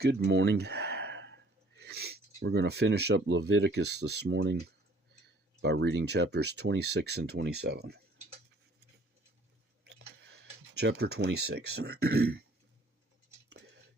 Good morning. We're going to finish up Leviticus this morning by reading chapters 26 and 27. Chapter 26.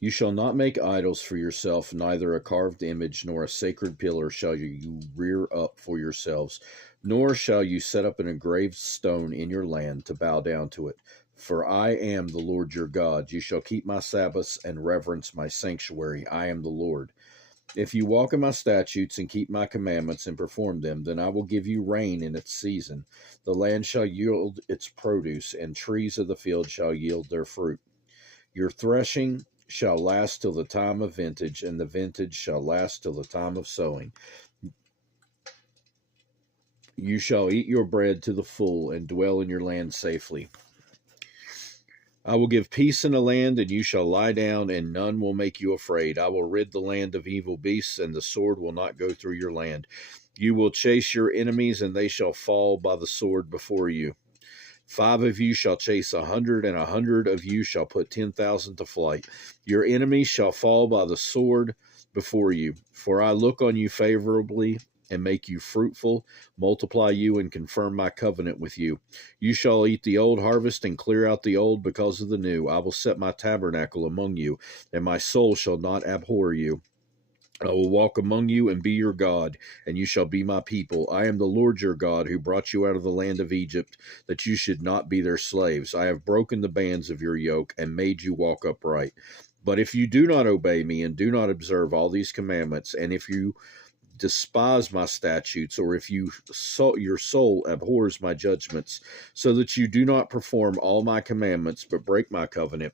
You shall not make idols for yourself, neither a carved image nor a sacred pillar shall you rear up for yourselves, nor shall you set up an engraved stone in your land to bow down to it. For I am the Lord your God. You shall keep my Sabbaths and reverence my sanctuary. I am the Lord. If you walk in my statutes and keep my commandments and perform them, then I will give you rain in its season. The land shall yield its produce, and trees of the field shall yield their fruit. Your threshing shall last till the time of vintage, and the vintage shall last till the time of sowing. You shall eat your bread to the full, and dwell in your land safely. I will give peace in the land, and you shall lie down, and none will make you afraid. I will rid the land of evil beasts, and the sword will not go through your land. You will chase your enemies, and they shall fall by the sword before you. 5 of you shall chase 100, and 100 of you shall put 10,000 to flight. Your enemies shall fall by the sword before you. For I look on you favorably, and make you fruitful, multiply you, and confirm my covenant with you. You shall eat the old harvest and clear out the old because of the new. I will set my tabernacle among you, and my soul shall not abhor you. I will walk among you and be your God, and you shall be my people. I am the Lord your God, who brought you out of the land of Egypt, that you should not be their slaves. I have broken the bands of your yoke and made you walk upright. But if you do not obey me and do not observe all these commandments, and if you despise my statutes, or if your soul abhors my judgments, so that you do not perform all my commandments, but break my covenant,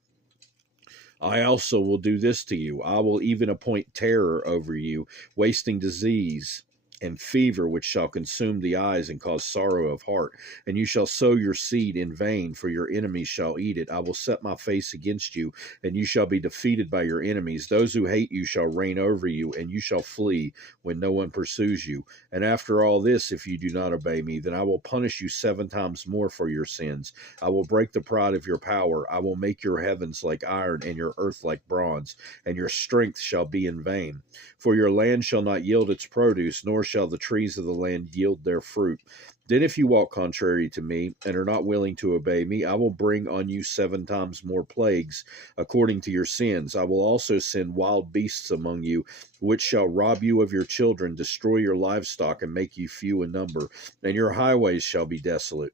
I also will do this to you. I will even appoint terror over you, wasting disease and fever, which shall consume the eyes and cause sorrow of heart. And you shall sow your seed in vain, for your enemies shall eat it. I will set my face against you, and you shall be defeated by your enemies. Those who hate you shall reign over you, and you shall flee when no one pursues you. And after all this, if you do not obey me, then I will punish you 7 times more for your sins. I will break the pride of your power. I will make your heavens like iron, and your earth like bronze, and your strength shall be in vain. For your land shall not yield its produce, nor shall the trees of the land yield their fruit. Then if you walk contrary to me, and are not willing to obey me, I will bring on you 7 times more plagues, according to your sins. I will also send wild beasts among you, which shall rob you of your children, destroy your livestock, and make you few in number, and your highways shall be desolate.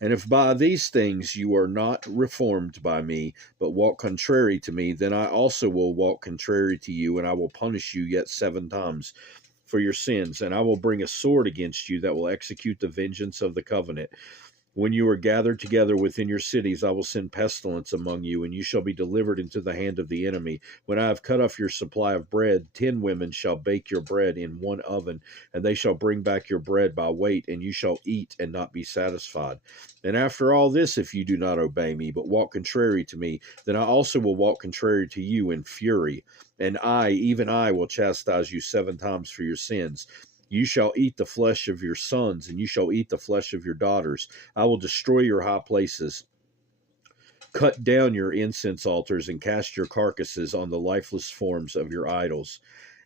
And if by these things you are not reformed by me, but walk contrary to me, then I also will walk contrary to you, and I will punish you yet 7 times for your sins. And I will bring a sword against you that will execute the vengeance of the covenant. When you are gathered together within your cities, I will send pestilence among you, and you shall be delivered into the hand of the enemy. When I have cut off your supply of bread, 10 women shall bake your bread in one oven, and they shall bring back your bread by weight, and you shall eat and not be satisfied. And after all this, if you do not obey me, but walk contrary to me, then I also will walk contrary to you in fury. And I, even I, will chastise you 7 times for your sins. You shall eat the flesh of your sons, and you shall eat the flesh of your daughters. I will destroy your high places, cut down your incense altars, and cast your carcasses on the lifeless forms of your idols.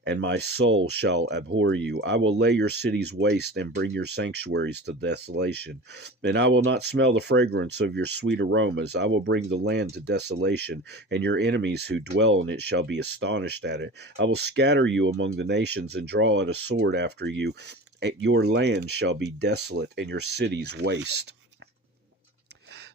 And my soul shall abhor you. I will lay your cities waste and bring your sanctuaries to desolation. And I will not smell the fragrance of your sweet aromas. I will bring the land to desolation, and your enemies who dwell in it shall be astonished at it. I will scatter you among the nations and draw out a sword after you. Your land shall be desolate, and your cities waste.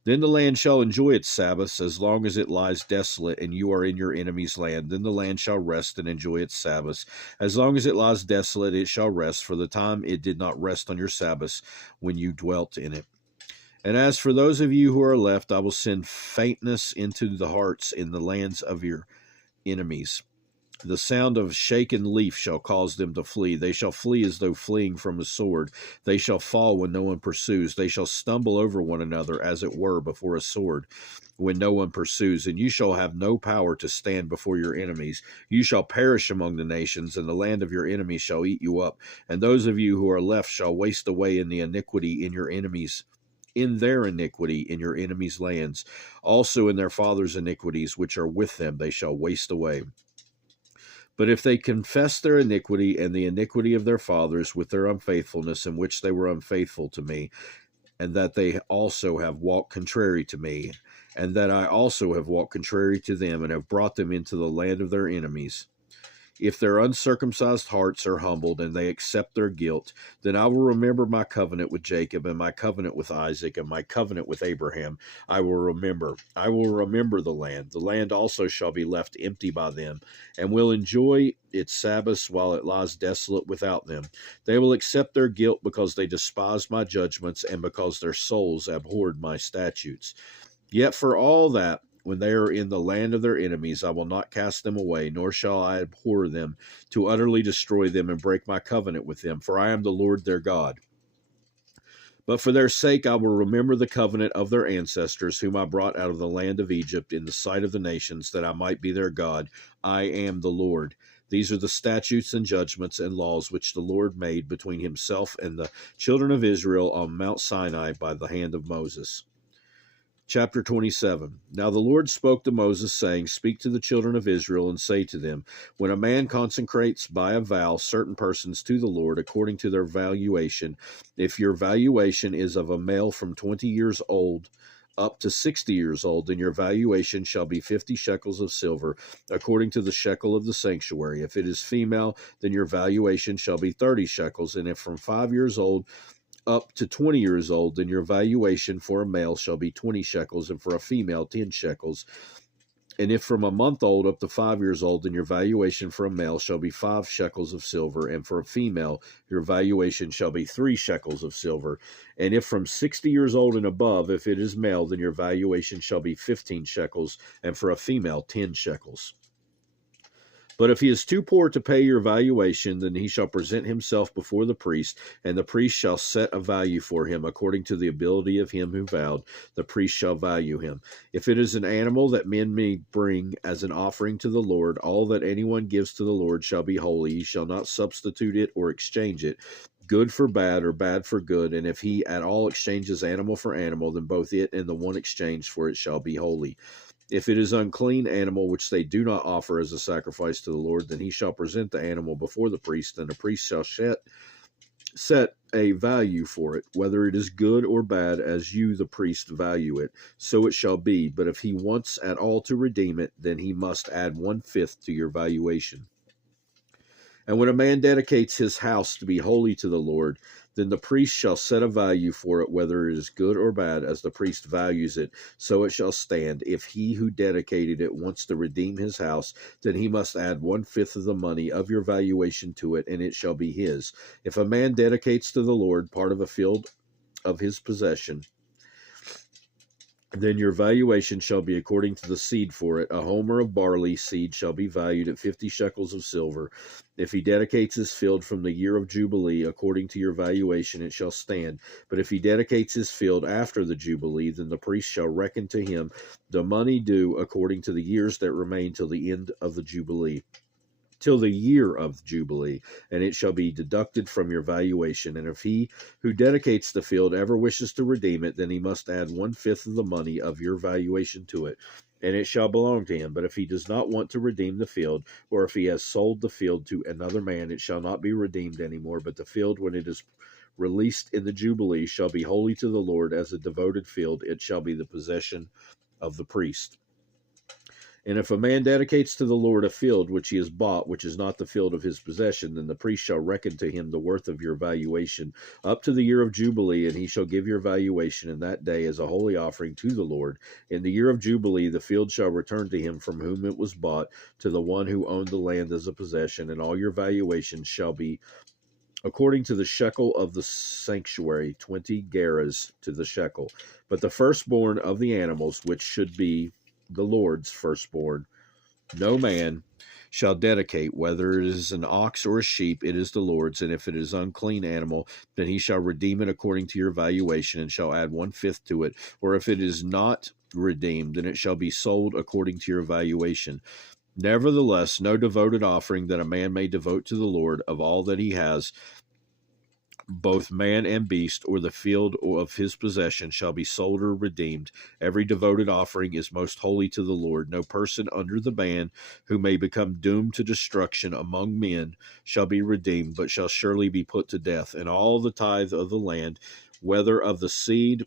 Then the land shall enjoy its Sabbaths as long as it lies desolate, and you are in your enemy's land. Then the land shall rest and enjoy its Sabbaths. As long as it lies desolate, it shall rest, for the time it did not rest on your Sabbaths when you dwelt in it. And as for those of you who are left, I will send faintness into the hearts in the lands of your enemies. The sound of shaken leaf shall cause them to flee. They shall flee as though fleeing from a sword. They shall fall when no one pursues. They shall stumble over one another, as it were, before a sword, when no one pursues. And you shall have no power to stand before your enemies. You shall perish among the nations, and the land of your enemies shall eat you up. And those of you who are left shall waste away in the iniquity in your enemies in their iniquity in your enemies' lands, also in their fathers' iniquities which are with them, they shall waste away. But if they confess their iniquity and the iniquity of their fathers with their unfaithfulness in which they were unfaithful to me, and that they also have walked contrary to me, and that I also have walked contrary to them, and have brought them into the land of their enemies, if their uncircumcised hearts are humbled and they accept their guilt, then I will remember my covenant with Jacob and my covenant with Isaac and my covenant with Abraham. I will remember. I will remember the land. The land also shall be left empty by them, and will enjoy its Sabbaths while it lies desolate without them. They will accept their guilt because they despised my judgments and because their souls abhorred my statutes. Yet for all that, when they are in the land of their enemies, I will not cast them away, nor shall I abhor them, to utterly destroy them and break my covenant with them, for I am the Lord their God. But for their sake I will remember the covenant of their ancestors, whom I brought out of the land of Egypt in the sight of the nations, that I might be their God. I am the Lord. These are the statutes and judgments and laws which the Lord made between himself and the children of Israel on Mount Sinai by the hand of Moses. Chapter 27. Now the Lord spoke to Moses, saying, Speak to the children of Israel, and say to them, When a man consecrates by a vow certain persons to the Lord according to their valuation, if your valuation is of a male from 20 years old up to 60 years old, then your valuation shall be 50 shekels of silver, according to the shekel of the sanctuary. If it is female, then your valuation shall be 30 shekels, and if from 5 years old up to 20 years old, then your valuation for a male shall be 20 shekels, and for a female 10 shekels. And if from a month old up to 5 years old, then your valuation for a male shall be 5 shekels of silver, and for a female your valuation shall be 3 shekels of silver. And if from 60 years old and above, if it is male, then your valuation shall be 15 shekels, and for a female 10 shekels. But if he is too poor to pay your valuation, then he shall present himself before the priest, and the priest shall set a value for him according to the ability of him who vowed. The priest shall value him. If it is an animal that men may bring as an offering to the Lord, all that anyone gives to the Lord shall be holy. He shall not substitute it or exchange it, good for bad or bad for good. And if he at all exchanges animal for animal, then both it and the one exchanged for it shall be holy. If it is unclean animal which they do not offer as a sacrifice to the Lord, then he shall present the animal before the priest, and the priest shall set a value for it, whether it is good or bad, as you, the priest, value it. So it shall be. But if he wants at all to redeem it, then he must add 1/5 to your valuation. And when a man dedicates his house to be holy to the Lord, then the priest shall set a value for it, whether it is good or bad, as the priest values it, so it shall stand. If he who dedicated it wants to redeem his house, then he must add 1/5 of the money of your valuation to it, and it shall be his. If a man dedicates to the Lord part of a field of his possession, then your valuation shall be according to the seed for it. A homer of barley seed shall be valued at 50 shekels of silver. If he dedicates his field from the year of Jubilee, according to your valuation, it shall stand. But if he dedicates his field after the Jubilee, then the priest shall reckon to him the money due according to the years that remain till the end of the Jubilee, till the year of Jubilee, and it shall be deducted from your valuation. And if he who dedicates the field ever wishes to redeem it, then he must add 1/5 of the money of your valuation to it, and it shall belong to him. But if he does not want to redeem the field, or if he has sold the field to another man, it shall not be redeemed any more. But the field, when it is released in the Jubilee, shall be holy to the Lord as a devoted field. It shall be the possession of the priest. And if a man dedicates to the Lord a field which he has bought, which is not the field of his possession, then the priest shall reckon to him the worth of your valuation up to the year of Jubilee, and he shall give your valuation in that day as a holy offering to the Lord. In the year of Jubilee, the field shall return to him from whom it was bought, to the one who owned the land as a possession, and all your valuations shall be according to the shekel of the sanctuary, 20 gerahs to the shekel. But the firstborn of the animals, which should be the Lord's firstborn, no man shall dedicate, whether it is an ox or a sheep, it is the Lord's. And if it is unclean animal, then he shall redeem it according to your valuation, and shall add 1/5 to it. Or if it is not redeemed, then it shall be sold according to your valuation. Nevertheless, no devoted offering that a man may devote to the Lord of all that he has, both man and beast, or the field or of his possession, shall be sold or redeemed. Every devoted offering is most holy to the Lord. No person under the ban who may become doomed to destruction among men shall be redeemed, but shall surely be put to death. And all the tithe of the land, whether of the seed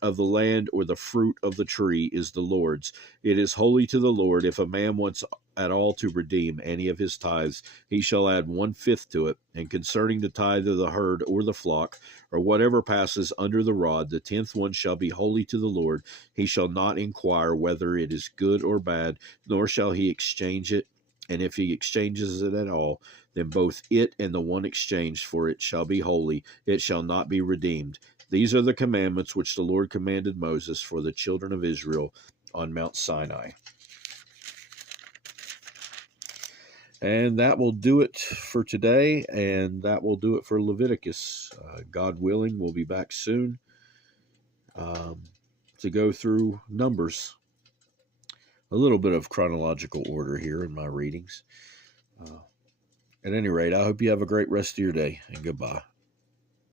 of the land or the fruit of the tree, is the Lord's. It is holy to the Lord. If a man wants at all to redeem any of his tithes, he shall add 1/5 to it. And concerning the tithe of the herd or the flock, or whatever passes under the rod, the 10th one shall be holy to the Lord. He shall not inquire whether it is good or bad, nor shall he exchange it. And if he exchanges it at all, then both it and the one exchanged for it shall be holy. It shall not be redeemed. These are the commandments which the Lord commanded Moses for the children of Israel on Mount Sinai. And that will do it for today, and that will do it for Leviticus. God willing, we'll be back soon to go through Numbers. A little bit of chronological order here in my readings. At any rate, I hope you have a great rest of your day, and goodbye.